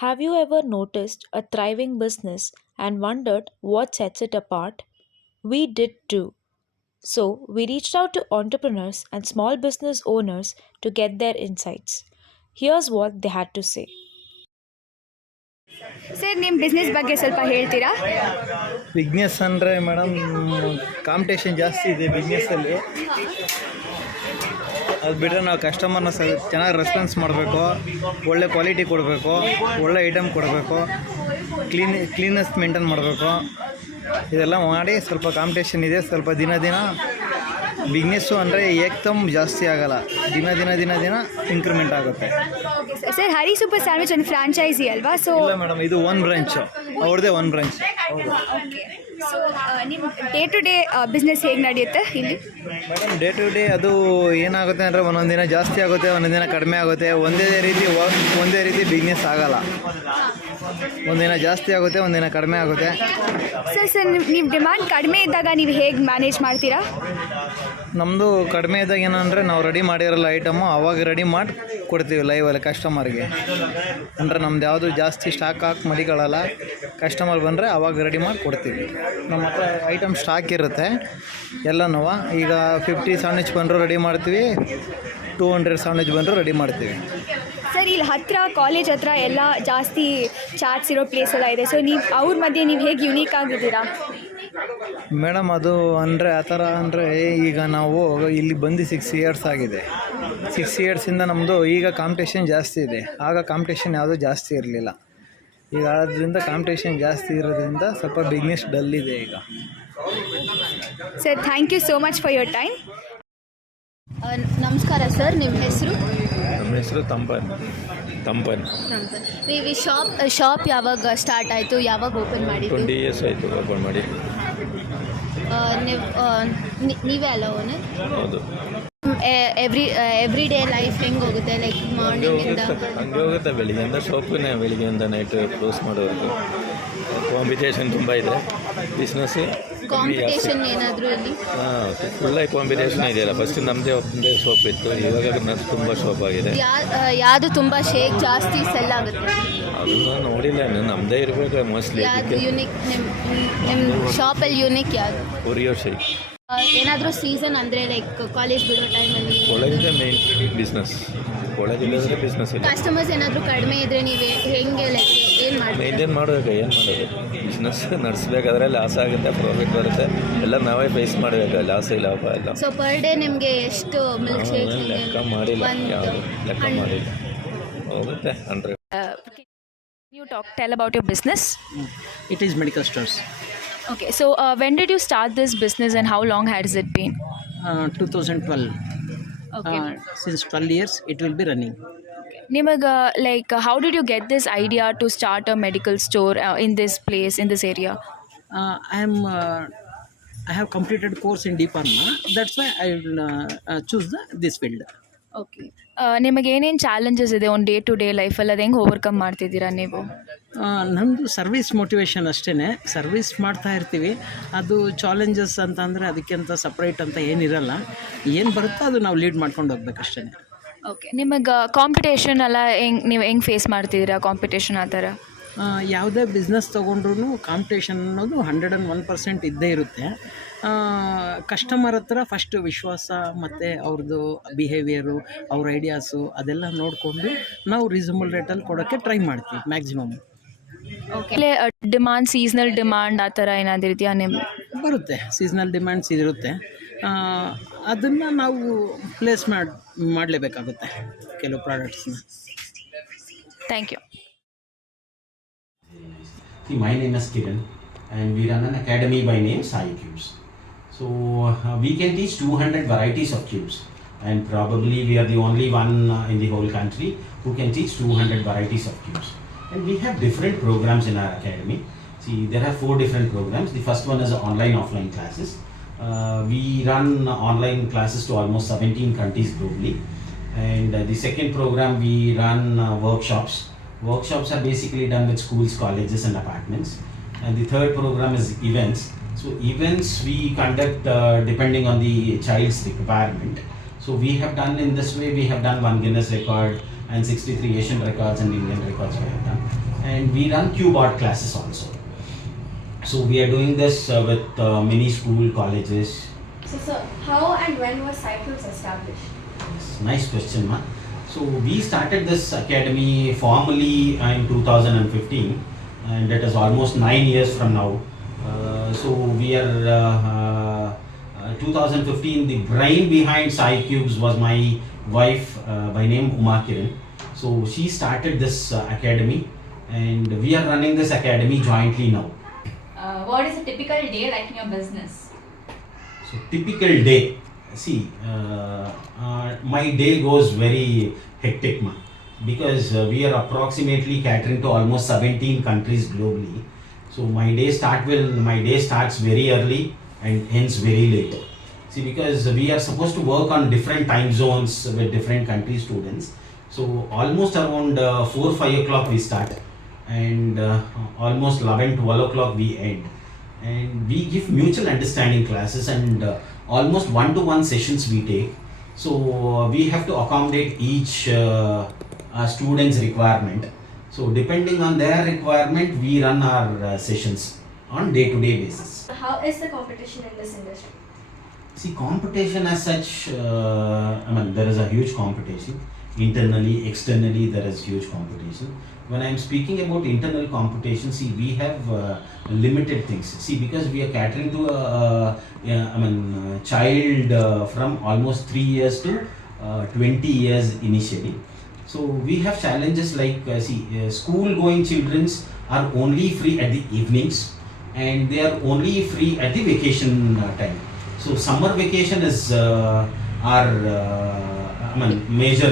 Have you ever noticed a thriving business and wondered what sets it apart? We did too. So, we reached out to entrepreneurs and small business owners to get their insights. Here's what they had to say. Sir ನಿಮ್ಮ business ಬಗ್ಗೆ ಸ್ವಲ್ಪ ಹೇಳ್ತೀರಾ? Business ಅಂದರೆ madam competition ಜಾಸ್ತಿ ಇದೆ ಬಿಸ್ನೆಸ್ಸಲ್ಲಿ. ಅದು ಬಿಟ್ಟರೆ ನಾವು ಕಸ್ಟಮರ್ನ ಚೆನ್ನಾಗಿ ರೆಸ್ಪಾನ್ಸ್ ಮಾಡಬೇಕು, ಒಳ್ಳೆ ಕ್ವಾಲಿಟಿ ಕೊಡಬೇಕು, ಒಳ್ಳೆ ಐಟಮ್ ಕೊಡಬೇಕು, ಕ್ಲೀನೆಸ್ ಮೇಂಟೈನ್ ಮಾಡಬೇಕು. ಇದೆಲ್ಲ ಮಾಡಿ ಸ್ವಲ್ಪ ಕಾಂಪಿಟೇಷನ್ ಇದೆ. ಸ್ವಲ್ಪ ದಿನ ಬಿಸ್ನೆಸ್ಸು ಅಂದರೆ ಏಕ್ದಮ್ ಜಾಸ್ತಿ ಆಗಲ್ಲ, ದಿನ ಇಂಕ್ರಿಮೆಂಟ್ ಆಗುತ್ತೆ. ಸರ್ ಹರಿ ಸೂಪರ್ ಸ್ಯಾಂಡ್ವಿಚ್ ಒಂದು ಫ್ರಾಂಚೈಸಿ ಅಲ್ವಾ? ಸೊ ಇಲ್ಲ ಮೇಡಮ್, ಇದು ಒನ್ ಬ್ರಾಂಚ್, ಅವ್ರದ್ದೇ ಒನ್ ಬ್ರಾಂಚ್. ಸೊ ನಿಮ್ಮ ಡೇ ಟು ಡೇ ಬಿಸ್ನೆಸ್ ಹೇಗೆ ನಡೆಯುತ್ತೆ ಇಲ್ಲಿ? ಮೇಡಮ್ ಡೇ ಟು ಡೇ ಅದು ಏನಾಗುತ್ತೆ ಅಂದರೆ ಒಂದೊಂದು ದಿನ ಜಾಸ್ತಿ ಆಗುತ್ತೆ, ಒಂದೊಂದು ದಿನ ಕಡಿಮೆ ಆಗುತ್ತೆ. ಒಂದೇ ರೀತಿ ಬಿಸ್ನೆಸ್ ಆಗಲ್ಲ. ಒಂದಿನ ಜಾಸ್ತಿ ಆಗುತ್ತೆ, ಒಂದಿನ ಕಡಿಮೆ ಆಗುತ್ತೆ. ಸರ್ ನೀವು ಡಿಮ್ಯಾಂಡ್ ಕಡಿಮೆ ಇದ್ದಾಗ ನೀವು ಹೇಗೆ ಮ್ಯಾನೇಜ್ ಮಾಡ್ತೀರಾ? ನಮ್ಮದು ಕಡಿಮೆ ಇದ್ದಾಗ ಏನಂದರೆ ನಾವು ರೆಡಿ ಮಾಡಿರಲ್ಲ ಐಟಮು, ಅವಾಗ ರೆಡಿ ಮಾಡಿ ಕೊಡ್ತೀವಿ ಲೈವಲ್ಲಿ ಕಸ್ಟಮರ್ಗೆ. ಅಂದರೆ ನಮ್ದು ಯಾವುದು ಜಾಸ್ತಿ ಸ್ಟಾಕ್ ಹಾಕಿ ಮಡಿಕೊಳ್ಳಲ್ಲ. ಕಸ್ಟಮರ್ ಬಂದರೆ ಅವಾಗ ರೆಡಿ ಮಾಡಿ ಕೊಡ್ತೀವಿ. ನಮ್ಮ ಹತ್ರ ಐಟಮ್ ಸ್ಟಾಕ್ ಇರುತ್ತೆ ಎಲ್ಲನೂ. ಈಗ 50 ಸ್ಯಾಂಡ್ವಿಚ್ ಬಂದರೂ ರೆಡಿ ಮಾಡ್ತೀವಿ, 200 ಸ್ಯಾಂಡ್ವಿಚ್ ಬಂದರೂ ರೆಡಿ ಮಾಡ್ತೀವಿ. ಸರ್ ಇಲ್ಲಿ ಹತ್ತಿರ ಕಾಲೇಜ್ ಹತ್ರ ಎಲ್ಲ ಜಾಸ್ತಿ ಚಾಟ್ಸ್ ಇರೋ ಪ್ಲೇಸ್ ಎಲ್ಲ ಇದೆ. ಸೊ ನೀವು ಅವ್ರ ಮಧ್ಯೆ ನೀವು ಹೇಗೆ ಯುನೀಕ್ ಆಗಿದ್ದೀರಾ? ಮೇಡಮ್ ಅದು ಅಂದರೆ ಆ ಥರ ಅಂದರೆ ಈಗ ನಾವು ಇಲ್ಲಿ ಬಂದು 6 ಇಯರ್ಸ್ ಆಗಿದೆ. 6 ಇಯರ್ಸಿಂದ ನಮ್ಮದು ಈಗ ಕಾಂಪಿಟೇಷನ್ ಜಾಸ್ತಿ ಇದೆ. ಆಗ ಕಾಂಪಿಟೇಷನ್ ಯಾವುದೂ ಜಾಸ್ತಿ ಇರಲಿಲ್ಲ. ಈಗ ಆದ್ದರಿಂದ ಕಾಂಪಿಟೇಷನ್ ಜಾಸ್ತಿ ಇರೋದ್ರಿಂದ ಸ್ವಲ್ಪ ಬಿಸ್ನೆಸ್ ಡಲ್ ಇದೆ ಈಗ. Sir thank you so much for your time. ನಮಸ್ಕಾರ ಸರ್, ನಿಮ್ಮ ಹೆಸರು? ನಮ್ಮ ಹೆಸರು ತಂಪನ್. ನೀವು ಶಾಪ್ ಯಾವಾಗ ಸ್ಟಾರ್ಟ್ ಆಯಿತು, ಯಾವಾಗ ಓಪನ್ ಮಾಡಿದ್ದು? 20 ಇಯರ್ಸ್ ಆಯಿತು ಓಪನ್ ಮಾಡಿ. ನೀವೇ ಅಲ್ಲ ಓನರ್? ಹೌದು. ಎವ್ರಿ ಡೇ ಲೈಫ್ ಹೆಂಗೆ ಹೋಗುತ್ತೆ? ಲೈಕ್ ಮಾರ್ನಿಂಗಿಂದ ಹಂಗೆ ಹೋಗುತ್ತೆ. ಬೆಳಿಗ್ಗೆಯಿಂದ ನೈಟ್ ಕ್ಲೋಸ್ ಮಾಡೋವರೆಗೂ ಕಾಂಪಿಟೇಷನ್ ತುಂಬ ಇದೆ ಬಿಸ್ನೆಸ್ಸು. ಕಾಂಪಿಟೇಷನ್ ಏನಾದರೂ ಇಲ್ಲಿ? ಫುಲ್ಲಾಗಿ ಕಾಂಪಿಟೇಷನ್ ಇದೆಯಲ್ಲ. ಫಸ್ಟ್ ನಮ್ಮದೇ ಒಂದೇ ಶಾಪ್ ಇತ್ತು, ಇವಾಗ ತುಂಬ ಶಾಪ್ ಆಗಿದೆ. ಯಾವುದು ತುಂಬ ಶೇಕ್ ಜಾಸ್ತಿ ಸೆಲ್ ಆಗುತ್ತೆ? ಅದನ್ನು ನೋಡಿಲ್ಲ, ನಮ್ಮದೇ ಇರಬೇಕು ಮೋಸ್ಟ್ಲಿ. ಯಾವುದು ಯೂನಿಕ್ ನಿಮ್ಮ ಶಾಪಲ್ಲಿ ಯೂನಿಕ್ ಯಾವುದು? Oreo shake. ಏನಾದರೂ ಸೀಸನ್ ಅಂದರೆ ಲೈಕ್ ಕಾಲೇಜ್ ಬಿಡೋ ಟೈಮಲ್ಲಿ? ಕಾಲೇಜಿಂದ ಮೇನ್ ಬಿಸ್ನೆಸ್, ಕಾಲೇಜಿಲ್ಲದ್ರೆ ಬಿಸ್ನೆಸ್ ಇಲ್ಲ. ಕಸ್ಟಮರ್ಸ್ ಏನಾದರೂ ಕಡಿಮೆ ಇದ್ದರೆ ನೀವು ಹೆಂಗೆ ಲೈಕ್ ಏನು ಮಾಡಿ ಮೇಂಟೈನ್ ಮಾಡಬೇಕು? ಏನು ಮಾಡೋದು? ಬಿಸ್ನೆಸ್ ನಡೆಸಬೇಕಾದ್ರೆ ಲಾಸ್ ಆಗುತ್ತೆ, ಪ್ರಾಫಿಟ್ ಬರುತ್ತೆ, ಎಲ್ಲ ನಾವೇ ಫೇಸ್ ಮಾಡಬೇಕು. ಲಾಸ್ ಲಾಭ ಎಲ್ಲ. ಸೊ ಪರ್ ಡೇ ನಿಮಗೆ ಎಷ್ಟು ಮಿಲ್ಕ್ ಶೇಕ್? ಲೆಕ್ಕ ಮಾಡಿಲ್ಲ, ಯಾವುದು ಲೆಕ್ಕ ಮಾಡಿಲ್ಲ. ಹೋಗುತ್ತೆ 100. Can you tell about your business? It is medical stores. Okay, so when did you start this business and how long has it been? 2012. Okay. Since 12 years, it will be running. Nimaga, like, how did you get this idea to start a medical store in this place, in this area? I have completed course in D Pharma. That's why I will choose this field. Okay. ನಿಮಗೆ ಏನೇನು challenges ಇದೆ ಒಂದು day to day ಲೈಫಲ್ಲಿ, ಅದು ಹೆಂಗೆ overcome ಮಾಡ್ತಿದ್ದೀರಾ ನೀವು? ನಮ್ಮದು ಸರ್ವಿಸ್ ಮೋಟಿವೇಶನ್ ಅಷ್ಟೇ. ಸರ್ವಿಸ್ ಮಾಡ್ತಾ ಇರ್ತೀವಿ. ಅದು ಚಾಲೆಂಜಸ್ ಅಂತ ಅಂದರೆ ಅದಕ್ಕಿಂತ ಸಪ್ರೇಟ್ ಅಂತ ಏನಿರಲ್ಲ. ಏನು ಬರುತ್ತೋ ಅದು ನಾವು ಲೀಡ್ ಮಾಡ್ಕೊಂಡು ಹೋಗ್ಬೇಕಷ್ಟೇ. ಓಕೆ. ನಿಮಗೆ ಕಾಂಪಿಟೇಷನ್ ಎಲ್ಲ ನೀವು ಹೆಂಗೆ ಫೇಸ್ ಮಾಡ್ತಿದ್ದೀರಾ? ಕಾಂಪಿಟೇಷನ್ ಆ ಥರ ಯಾವುದೇ ಬಿಸ್ನೆಸ್ ತೊಗೊಂಡ್ರೂ ಕಾಂಪಿಟೇಷನ್ ಅನ್ನೋದು 101% ಇದ್ದೇ ಇರುತ್ತೆ. ಕಸ್ಟಮರ್ ಹತ್ರ ಫಸ್ಟು ವಿಶ್ವಾಸ ಮತ್ತು ಅವ್ರದ್ದು ಬಿಹೇವಿಯರು, ಅವ್ರ ಐಡಿಯಾಸು ಅದೆಲ್ಲ ನೋಡಿಕೊಂಡು ನಾವು ರೀಸನಬಲ್ ರೇಟಲ್ಲಿ ಕೊಡೋಕ್ಕೆ ಟ್ರೈ ಮಾಡ್ತೀವಿ maximum. Okay. Demand, seasonal demand ಆ ಥರ ಏನಾದರೂ ಇದೆಯಾ? ನಿಮ್ಮ ಬರುತ್ತೆ, ಸೀಸ್ನಲ್ ಡಿಮ್ಯಾಂಡ್ಸ್ ಇರುತ್ತೆ. ಅದನ್ನು ನಾವು ಪ್ಲೇಸ್ ಮಾಡಲೇಬೇಕಾಗುತ್ತೆ ಕೆಲವು ಪ್ರಾಡಕ್ಟ್ಸ್ನ. Thank you. My name is Kiran and we run an academy by name Sai Cubes. So we can teach 200 varieties of cubes, and probably we are the only one in the whole country who can teach 200 varieties of cubes. And we have different programs in our academy. See, there are 4 different programs. The first one is online-offline classes. We run online classes to almost 17 countries globally. And the second program we run workshops. Workshops are basically done with schools, colleges and apartments. And the third program is events. So events we conduct depending on the child's requirement. So we have done in this way, we have done 1 Guinness record and 63 Asian records and Indian records we have done. and we run cube art classes also. So we are doing this with many school colleges. So, sir, how and when was Cycles established? Yes, nice question, ma. So we started this academy formally in 2015, and it is almost 9 years from now. So we are 2015. The brain behind Sai Cubes was my wife by name Uma Kiran. So she started this academy, and we are running this academy jointly now. What is a typical day like in your business? So typical day. See, my day goes very hectic, ma, because we are approximately catering to almost 17 countries globally. So my day starts very early and ends very late. See, because we are supposed to work on different time zones with different country students. So almost around 4-5 o'clock we start, and almost 11-12 o'clock we end. And we give mutual understanding classes, and almost one-to-one sessions we take. So we have to accommodate each student's requirement. So depending on their requirement, we run our sessions on day-to-day basis. How is the competition in this industry? See, competition as such, there is a huge competition. Internally, externally, there is huge competition. When I am speaking about internal competition, see, we have limited things. See, because we are catering to a child from almost 3 years to 20 years initially. So we have challenges like, school-going children are only free at the evenings, and they are only free at the vacation time. So summer vacation is our major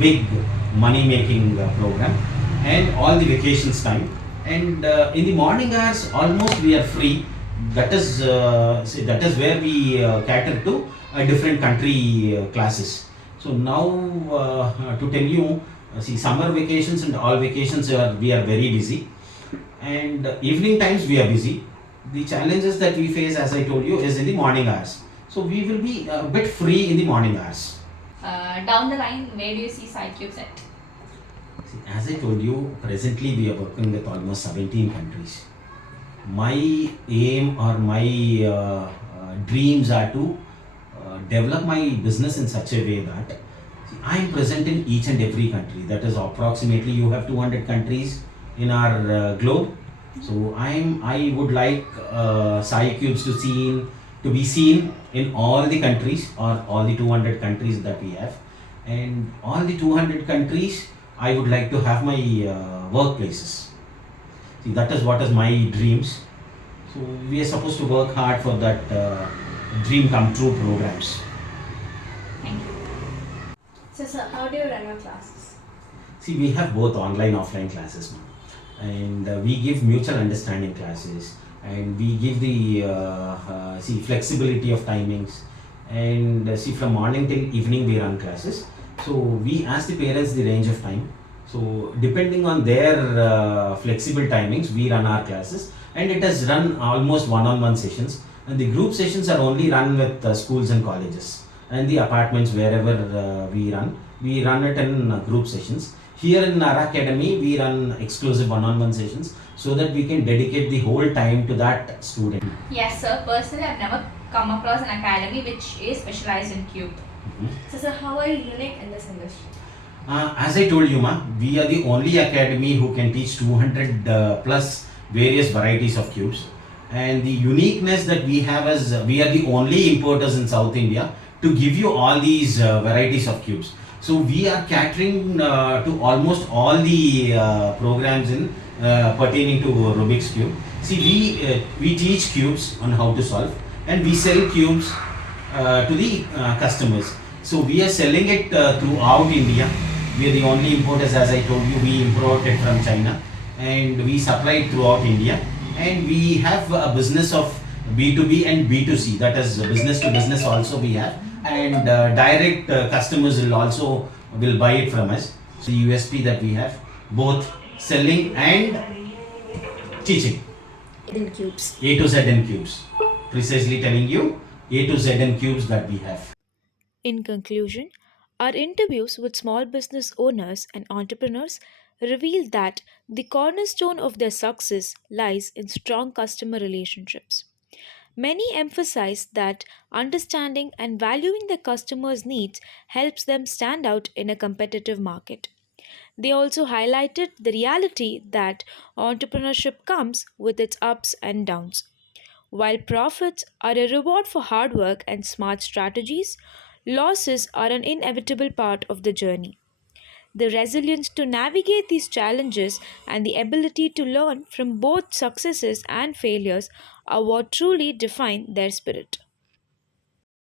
big money-making program, and all the vacations time. And in the morning hours, almost we are free. That is where we cater to different country classes. So now to tell you, summer vacations and all vacations we are very busy, and evening times we are busy. The challenges that we face, as I told you, is in the morning hours. So we will be a bit free in the morning hours. Down the line, where do you see SciCubes at? See, as I told you, presently we are working with almost 17 countries. My aim or my dreams are to develop my business in such a way that I am present in each and every country. That is approximately, you have 200 countries in our globe. So I would like SciCubes to be seen in all the countries, or all the 200 countries that we have. And all the 200 countries, I would like to have my workplaces. See, that is what is my dreams. So we are supposed to work hard for that dream come true programs. Thank you. So, sir, how do you run your classes? See, we have both online offline classes, ma'am. And we give mutual understanding classes, and we give the flexibility of timings, and from morning till evening we run classes. So we ask the parents the range of time. So depending on their flexible timings, we run our classes, and it has run almost one-on-one sessions, and the group sessions are only run with schools and colleges and the apartments wherever we run it in group sessions. Here in our academy, we run exclusive one-on-one sessions so that we can dedicate the whole time to that student. Yes, sir. Personally, I've never come across an academy which is specialized in cube. So, sir, how are you unique in this industry? As I told you, ma, we are the only academy who can teach 200 plus various varieties of cubes. And the uniqueness that we have is we are the only importers in South India to give you all these varieties of cubes. So we are catering to almost all the programs in pertaining to Rubik's Cube. See, we teach cubes on how to solve, and we sell cubes to the customers. So we are selling it throughout India. We are the only importers, as I told you. We import it from China, and we supply it throughout India. And we have a business of B2B and B2C. That is business to business also we have. And direct customers will buy it from us. So the USP that we have, both selling and teaching. In cubes. A to Z in cubes. Precisely telling you A to Z in cubes that we have. In conclusion, our interviews with small business owners and entrepreneurs revealed that the cornerstone of their success lies in strong customer relationships. Many emphasize that understanding and valuing their customers' needs helps them stand out in a competitive market. They also highlighted the reality that entrepreneurship comes with its ups and downs. While profits are a reward for hard work and smart strategies, losses are an inevitable part of the journey. The resilience to navigate these challenges and the ability to learn from both successes and failures are what truly define their spirit.